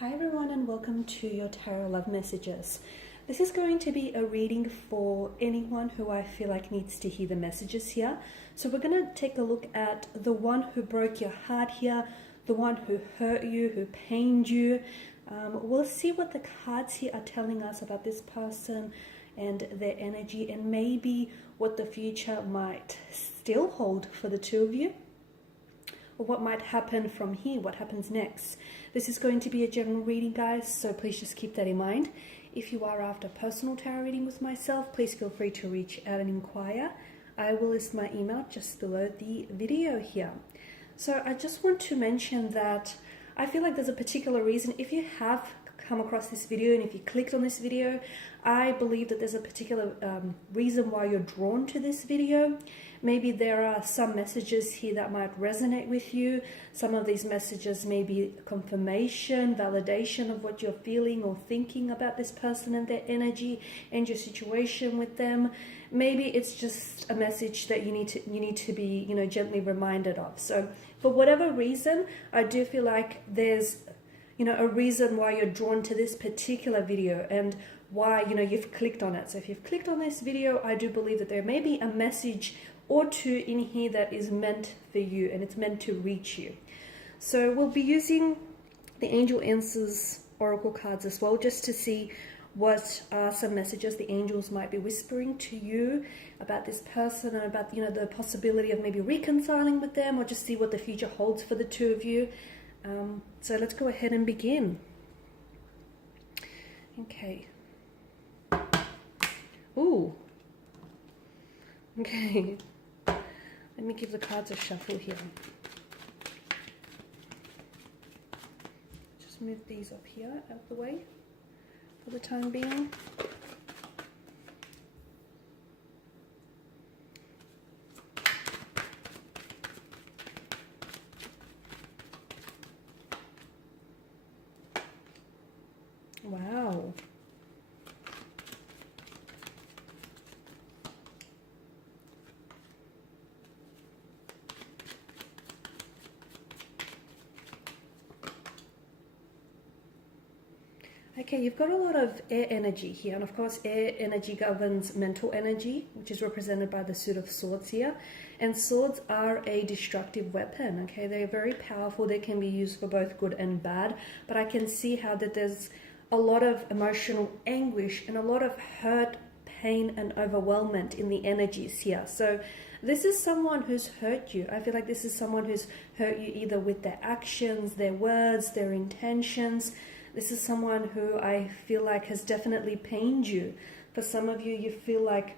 Hi everyone and welcome to your Tarot Love Messages. This is going to be a reading for anyone who I feel like needs to hear the messages here. So we're going to take a look at the one who broke your heart here, the one who hurt you, who pained you. We'll see what the cards here are telling us about this person and their energy, and maybe what the future might still hold for the two of you, or what might happen from here, what happens next. This is going to be a general reading, guys, so please just keep that in mind. If you are after personal tarot reading with myself, please feel free to reach out and inquire. I will list my email just below the video here. So I just want to mention that I feel like there's a particular reason. If you have come across this video and if you clicked on this video, I believe that there's a particular reason why you're drawn to this video. Maybe there are some messages here that might resonate with you. Some of these messages may be confirmation, validation of what you're feeling or thinking about this person and their energy and your situation with them. Maybe it's just a message that you need to be, gently reminded of. So for whatever reason, I do feel like there's a reason why you're drawn to this particular video and why you've clicked on it. So if you've clicked on this video, I do believe that there may be a message or two in here that is meant for you, and it's meant to reach you. So we'll be using the Angel Answers Oracle cards as well, just to see what are some messages the angels might be whispering to you about this person, and about the possibility of maybe reconciling with them, or just see what the future holds for the two of you. So let's go ahead and begin. Okay. Ooh. Okay. Let me give the cards a shuffle here. Just move these up here out of the way for the time being. Wow. Okay, you've got a lot of air energy here, and of course air energy governs mental energy, which is represented by the suit of swords here. And swords are a destructive weapon, okay? They're very powerful. They can be used for both good and bad, but I can see how that there's a lot of emotional anguish and a lot of hurt, pain, and overwhelmment in the energies here. So this is someone who's hurt you. I feel like this is someone who's hurt you either with their actions, their words, their intentions. This is someone who I feel like has definitely pained you. For some of you, you feel like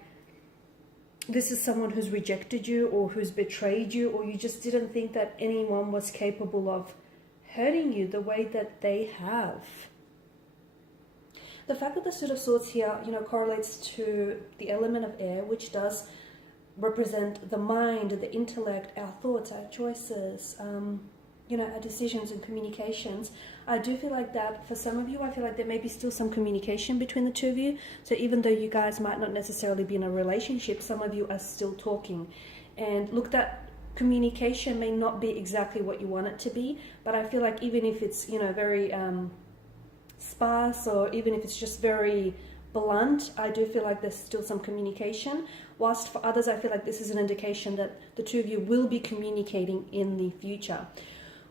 this is someone who's rejected you or who's betrayed you, or you just didn't think that anyone was capable of hurting you the way that they have. The fact that the Suit of Swords here, correlates to the element of air, which does represent the mind, the intellect, our thoughts, our choices, our decisions and communications. I do feel like that for some of you, I feel like there may be still some communication between the two of you. So even though you guys might not necessarily be in a relationship, some of you are still talking. And look, that communication may not be exactly what you want it to be, but I feel like even if it's, very sparse, or even if it's just very blunt, I do feel like there's still some communication. Whilst for others, I feel like this is an indication that the two of you will be communicating in the future.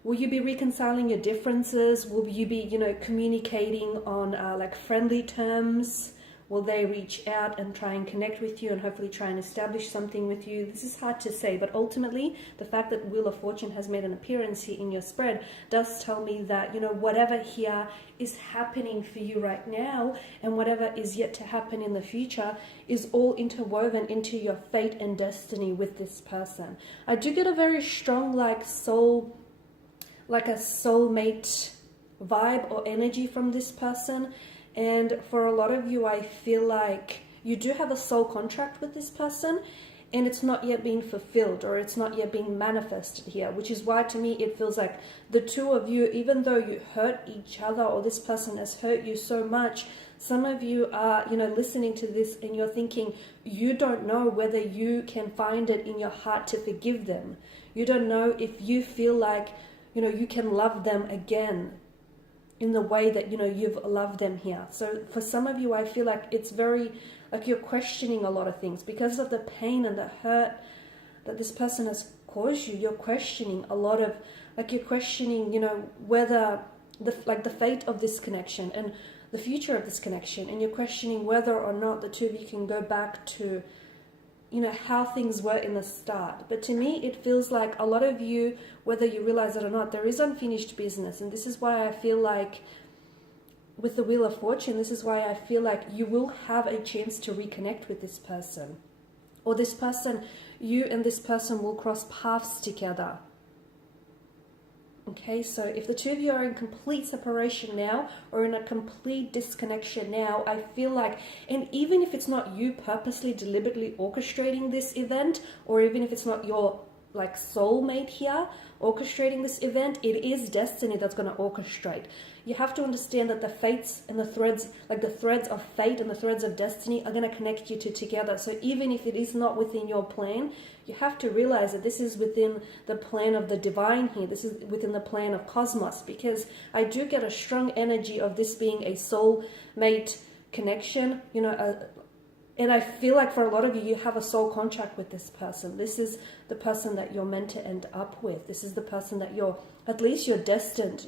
Will you be reconciling your differences? Will you be, communicating on like friendly terms? Will they reach out and try and connect with you and hopefully try and establish something with you? This is hard to say, but ultimately the fact that Wheel of Fortune has made an appearance here in your spread does tell me that, whatever here is happening for you right now and whatever is yet to happen in the future is all interwoven into your fate and destiny with this person. I do get a very strong like a soulmate vibe or energy from this person. And for a lot of you, I feel like you do have a soul contract with this person, and it's not yet being fulfilled, or it's not yet being manifested here, which is why to me it feels like the two of you, even though you hurt each other or this person has hurt you so much, some of you are, listening to this and you're thinking you don't know whether you can find it in your heart to forgive them. You don't know if you feel like, you can love them again. in the way that, you've loved them here. So for some of you, I feel like it's very, like you're questioning a lot of things because of the pain and the hurt that this person has caused you. You're questioning a lot of, like you're questioning, whether the fate of this connection and the future of this connection, and you're questioning whether or not the two of you can go back to, how things were in the start. But to me, it feels like a lot of you, whether you realize it or not, there is unfinished business. And this is why I feel like with the Wheel of Fortune, this is why I feel like you will have a chance to reconnect with this person. Or this person, you and this person will cross paths together. Okay, so if the two of you are in complete separation now, or in a complete disconnection now, I feel like, and even if it's not you purposely, deliberately orchestrating this event, or even if it's not your soulmate here orchestrating this event, it is destiny that's going to orchestrate. You have to understand that the fates and the threads, the threads of fate and the threads of destiny are going to connect you two together. So even if it is not within your plan, you have to realize that this is within the plan of the divine here. This is within the plan of cosmos, because I do get a strong energy of this being a soulmate connection, and I feel like for a lot of you, you have a soul contract with this person. This is the person that you're meant to end up with. This is the person that at least you're destined,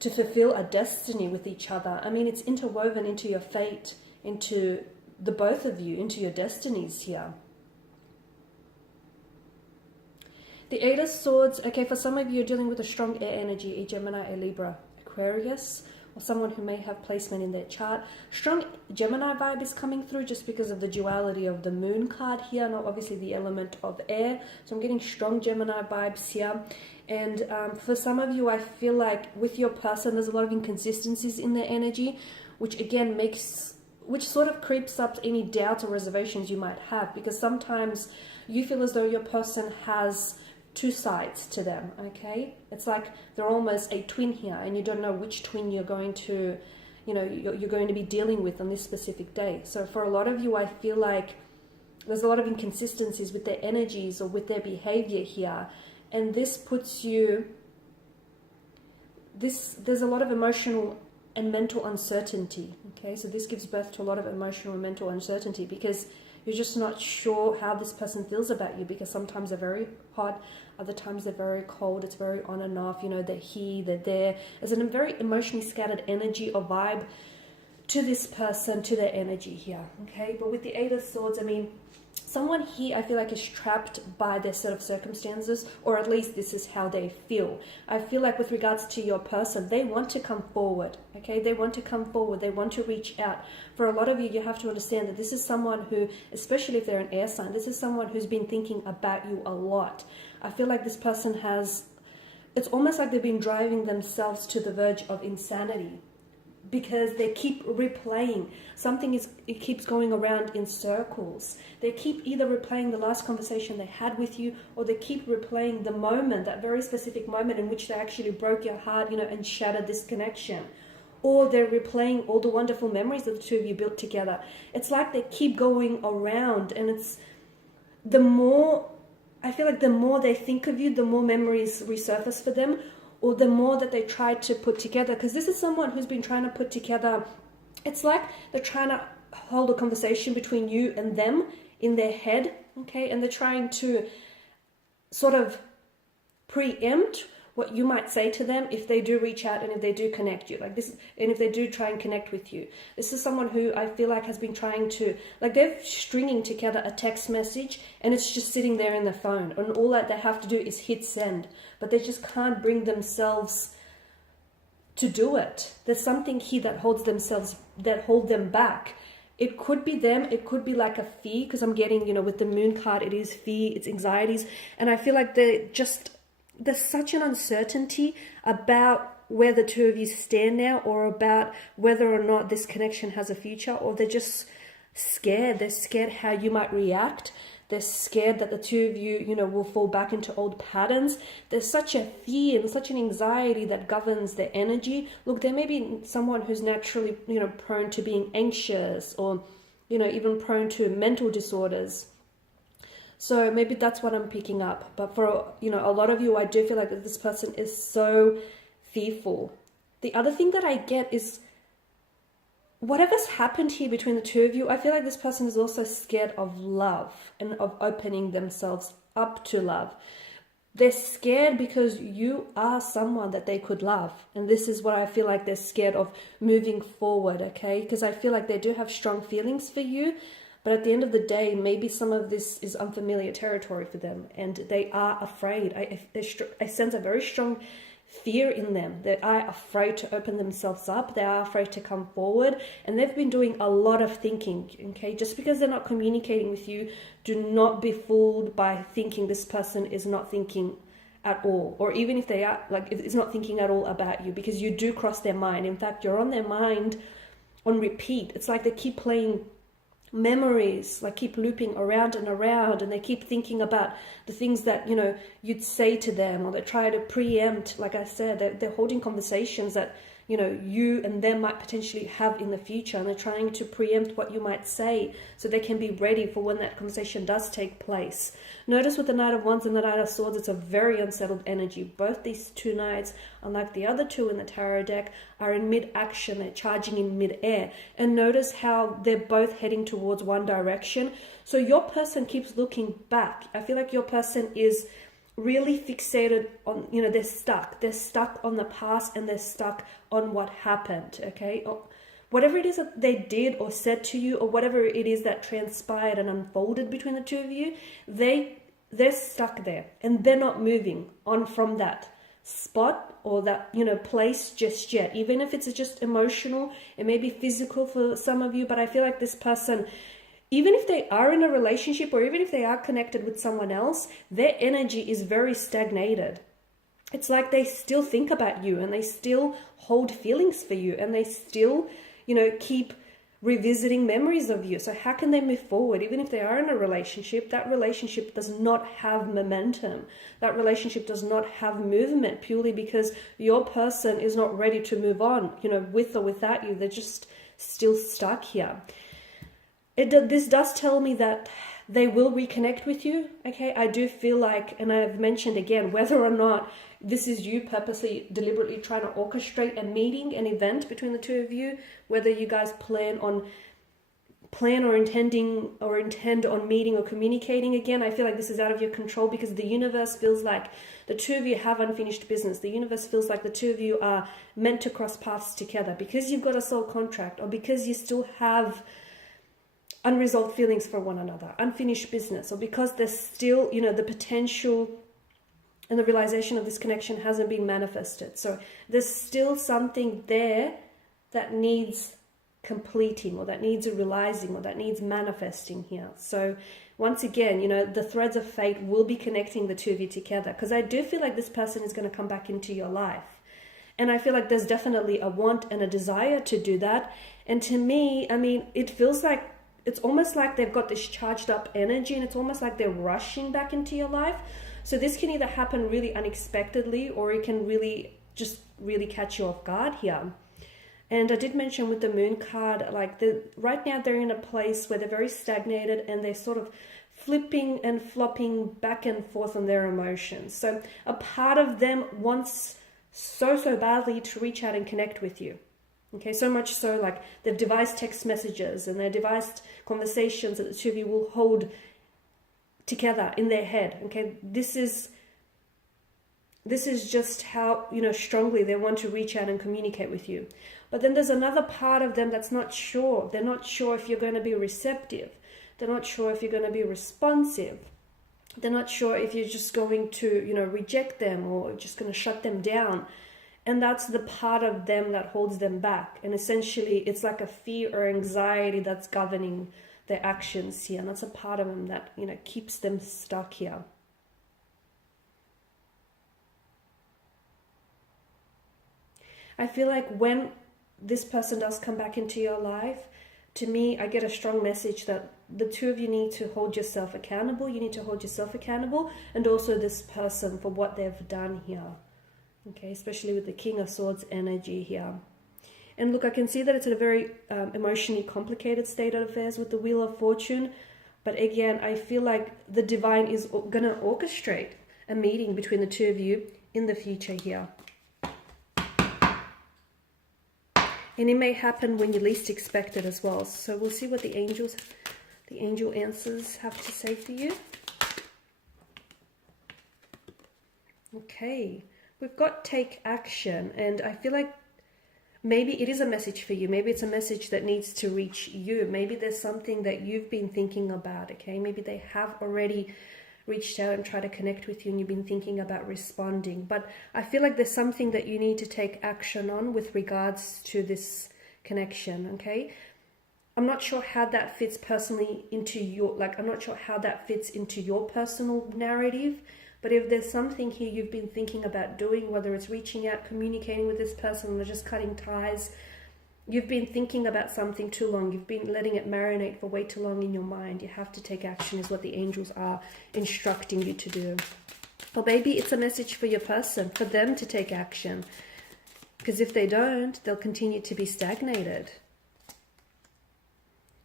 to fulfill a destiny with each other. I mean, it's interwoven into your fate, into the both of you, into your destinies here. The Eight of Swords, okay, for some of you, you're dealing with a strong air energy, a Gemini, a Libra, Aquarius, or someone who may have placement in their chart. Strong Gemini vibe is coming through just because of the duality of the moon card here, not obviously the element of air. So I'm getting strong Gemini vibes here. And for some of you, I feel like with your person, there's a lot of inconsistencies in their energy, which again which sort of creeps up any doubts or reservations you might have, because sometimes you feel as though your person has two sides to them, okay? It's like they're almost a twin here, and you don't know which twin you're going to, you're going to be dealing with on this specific day. So for a lot of you, I feel like there's a lot of inconsistencies with their energies or with their behavior here, and this puts you, there's a lot of emotional and mental uncertainty, okay? So this gives birth to a lot of emotional and mental uncertainty, because you're just not sure how this person feels about you, because sometimes they're very hot, other times they're very cold, it's very on and off, they're here, they're there. There's a very emotionally scattered energy or vibe to this person, to their energy here, okay? But with the Eight of Swords, I mean, someone here I feel like is trapped by their set of circumstances, or at least this is how they feel. I feel like with regards to your person, they want to come forward, okay? They want to come forward, they want to reach out. For a lot of you, you have to understand that this is someone who, especially if they're an air sign, this is someone who's been thinking about you a lot. I feel like this person it's almost like they've been driving themselves to the verge of insanity, because they keep replaying. It keeps going around in circles. They keep either replaying the last conversation they had with you, or they keep replaying the moment, that very specific moment in which they actually broke your heart, and shattered this connection. Or they're replaying all the wonderful memories that the two of you built together. It's like they keep going around, and I feel like the more they think of you, the more memories resurface for them, or the more that they try to put together, because this is someone who's been trying to put together, it's like they're trying to hold a conversation between you and them in their head, okay, and they're trying to sort of preempt what you might say to them if they do reach out and if they do connect you, like this, and if they do try and connect with you. This is someone who I feel like has been trying to, they're stringing together a text message, and it's just sitting there in the phone, and all that they have to do is hit send, but they just can't bring themselves to do it. There's something here that hold them back. It could be them, it could be like a fear, because I'm getting, with the moon card, it is fear, it's anxieties, and I feel like there's such an uncertainty about where the two of you stand now, or about whether or not this connection has a future, or they're just scared. They're scared how you might react. They're scared that the two of you, will fall back into old patterns. There's such a fear and such an anxiety that governs their energy. Look, there may be someone who's naturally, prone to being anxious, or, even prone to mental disorders. So maybe that's what I'm picking up. But for, a lot of you, I do feel like that this person is so fearful. The other thing that I get is whatever's happened here between the two of you, I feel like this person is also scared of love and of opening themselves up to love. They're scared because you are someone that they could love. And this is what I feel like they're scared of moving forward, okay? Because I feel like they do have strong feelings for you. But at the end of the day, maybe some of this is unfamiliar territory for them. And they are afraid. I sense a very strong fear in them. They are afraid to open themselves up. They are afraid to come forward. And they've been doing a lot of thinking, okay? Just because they're not communicating with you, do not be fooled by thinking this person is not thinking at all. Or even if they are, like, it's not thinking at all about you, because you do cross their mind. In fact, you're on their mind on repeat. It's like they keep playing memories, like keep looping around and around, and they keep thinking about the things that, you know, you'd say to them, or they try to preempt. Like I said, they're holding conversations that, you know, you and them might potentially have in the future, and they're trying to preempt what you might say so they can be ready for when that conversation does take place. Notice with the Knight of Wands and the Knight of Swords, it's a very unsettled energy. Both these two knights, unlike the other two in the tarot deck, are in mid-action. They're charging in mid-air. And notice how they're both heading towards one direction. So your person keeps looking back. I feel like your person is really fixated on, you know, they're stuck on the past, and they're stuck on what happened, okay? Or whatever it is that they did or said to you, or whatever it is that transpired and unfolded between the two of you, they're stuck there, and they're not moving on from that spot or that, you know, place just yet. Even if it's just emotional, it may be physical for some of you, but I feel like this person, even if they are in a relationship, or even if they are connected with someone else, their energy is very stagnated. It's like they still think about you, and they still hold feelings for you, and they still, you know, keep revisiting memories of you. So how can they move forward? Even if they are in a relationship, that relationship does not have momentum. That relationship does not have movement, purely because your person is not ready to move on, you know, with or without you. They're just still stuck here. This does tell me that they will reconnect with you, okay? I do feel like, and I've mentioned again, whether or not this is you purposely, deliberately trying to orchestrate a meeting, an event between the two of you, whether you guys plan or intend on meeting or communicating again, I feel like this is out of your control, because the universe feels like the two of you have unfinished business. The universe feels like the two of you are meant to cross paths together, because you've got a soul contract, or because you still have unresolved feelings for one another, unfinished business, or because there's still, you know, the potential and the realization of this connection hasn't been manifested. So there's still something there that needs completing, or that needs realizing, or that needs manifesting here. So once again, you know, the threads of fate will be connecting the two of you together, because I do feel like this person is going to come back into your life. And I feel like there's definitely a want and a desire to do that. And to me, I mean, it feels like, it's almost like they've got this charged up energy, and it's almost like they're rushing back into your life. So this can either happen really unexpectedly, or it can really catch you off guard here. And I did mention with the moon card, like right now they're in a place where they're very stagnated, and they're sort of flipping and flopping back and forth on their emotions. So a part of them wants so badly to reach out and connect with you. Okay, so much so, like, they've devised text messages, and they've devised conversations that the two of you will hold together in their head. Okay, this is just how, you know, strongly they want to reach out and communicate with you. But then there's another part of them that's not sure. They're not sure if you're going to be receptive. They're not sure if you're going to be responsive. They're not sure if you're just going to, you know, reject them, or just going to shut them down. And that's the part of them that holds them back. And essentially, it's like a fear or anxiety that's governing their actions here. And that's a part of them that, you know, keeps them stuck here. I feel like when this person does come back into your life, to me, I get a strong message that the two of you need to hold yourself accountable. You need to hold yourself accountable, and also this person for what they've done here. Okay, especially with the King of Swords energy here. And look, I can see that it's a very emotionally complicated state of affairs with the Wheel of Fortune. But again, I feel like the divine is going to orchestrate a meeting between the two of you in the future here. And it may happen when you least expect it as well. So we'll see what the angel answers have to say for you. Okay, we've got take action, and I feel like maybe it is a message for you. Maybe it's a message that needs to reach you. Maybe there's something that you've been thinking about, okay? Maybe they have already reached out and tried to connect with you and you've been thinking about responding. But I feel like there's something that you need to take action on with regards to this connection, okay? I'm not sure how that fits personally into your, I'm not sure how that fits into your personal narrative. But if there's something here you've been thinking about doing, whether it's reaching out, communicating with this person, or just cutting ties, you've been thinking about something too long. You've been letting it marinate for way too long in your mind. You have to take action is what the angels are instructing you to do. Or maybe it's a message for your person, for them to take action. Because if they don't, they'll continue to be stagnated.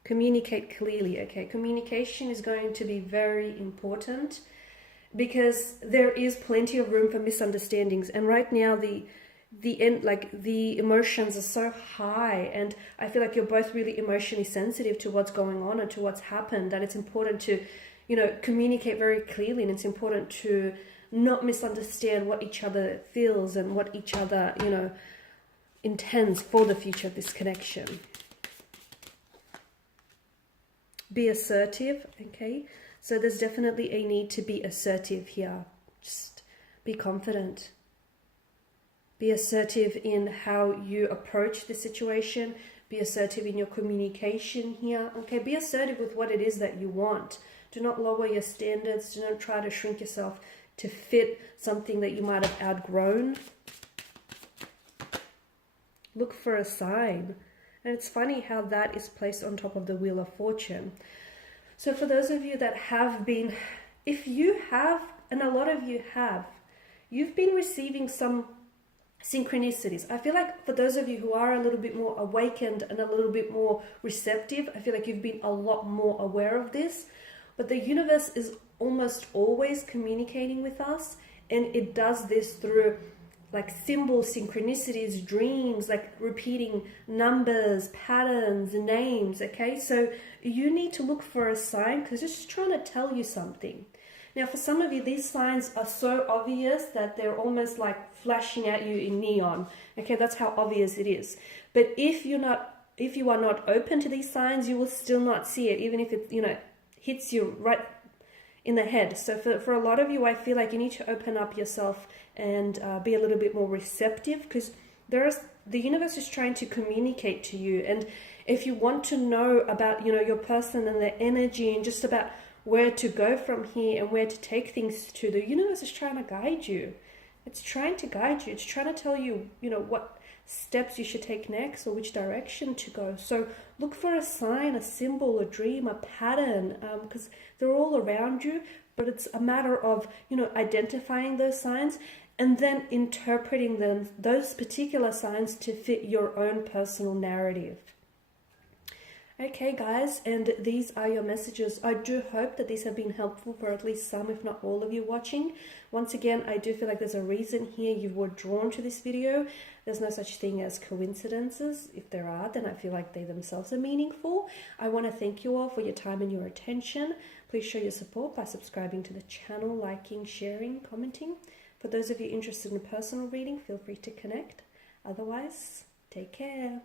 Communicate clearly, okay? Communication is going to be very important, because there is plenty of room for misunderstandings, and right now the emotions are so high, and I feel like you're both really emotionally sensitive to what's going on and to what's happened, that it's important to, communicate very clearly, and it's important to not misunderstand what each other feels and what each other, intends for the future of this connection. Be assertive, okay? So there's definitely a need to be assertive here. Just be confident. Be assertive in how you approach the situation. Be assertive in your communication here. Okay, be assertive with what it is that you want. Do not lower your standards. Do not try to shrink yourself to fit something that you might have outgrown. Look for a sign. And it's funny how that is placed on top of the Wheel of Fortune. So for those of you that have been, if you have, and a lot of you have, you've been receiving some synchronicities. I feel like for those of you who are a little bit more awakened and a little bit more receptive, I feel like you've been a lot more aware of this. But the universe is almost always communicating with us, and it does this through symbols, synchronicities, dreams, repeating numbers, patterns, names, okay? So you need to look for a sign, because it's just trying to tell you something. Now, for some of you, these signs are so obvious that they're almost like flashing at you in neon, okay? That's how obvious it is. But if you are not open to these signs, you will still not see it, even if it, hits you right in the head. So for a lot of you, I feel like you need to open up yourself and be a little bit more receptive, because the universe is trying to communicate to you. And if you want to know about your person and their energy and just about where to go from here and where to take things to, the universe is trying to guide you. It's trying to guide you. It's trying to tell you what steps you should take next or which direction to go. So look for a sign, a symbol, a dream, a pattern, because they're all around you. But it's a matter of identifying those signs and then interpreting those particular signs to fit your own personal narrative. Okay, guys, and these are your messages. I do hope that these have been helpful for at least some, if not all of you watching. Once again, I do feel like there's a reason here you were drawn to this video. There's no such thing as coincidences. If there are, then I feel like they themselves are meaningful. I want to thank you all for your time and your attention. Please show your support by subscribing to the channel, liking, sharing, commenting. For those of you interested in a personal reading, feel free to connect. Otherwise, take care.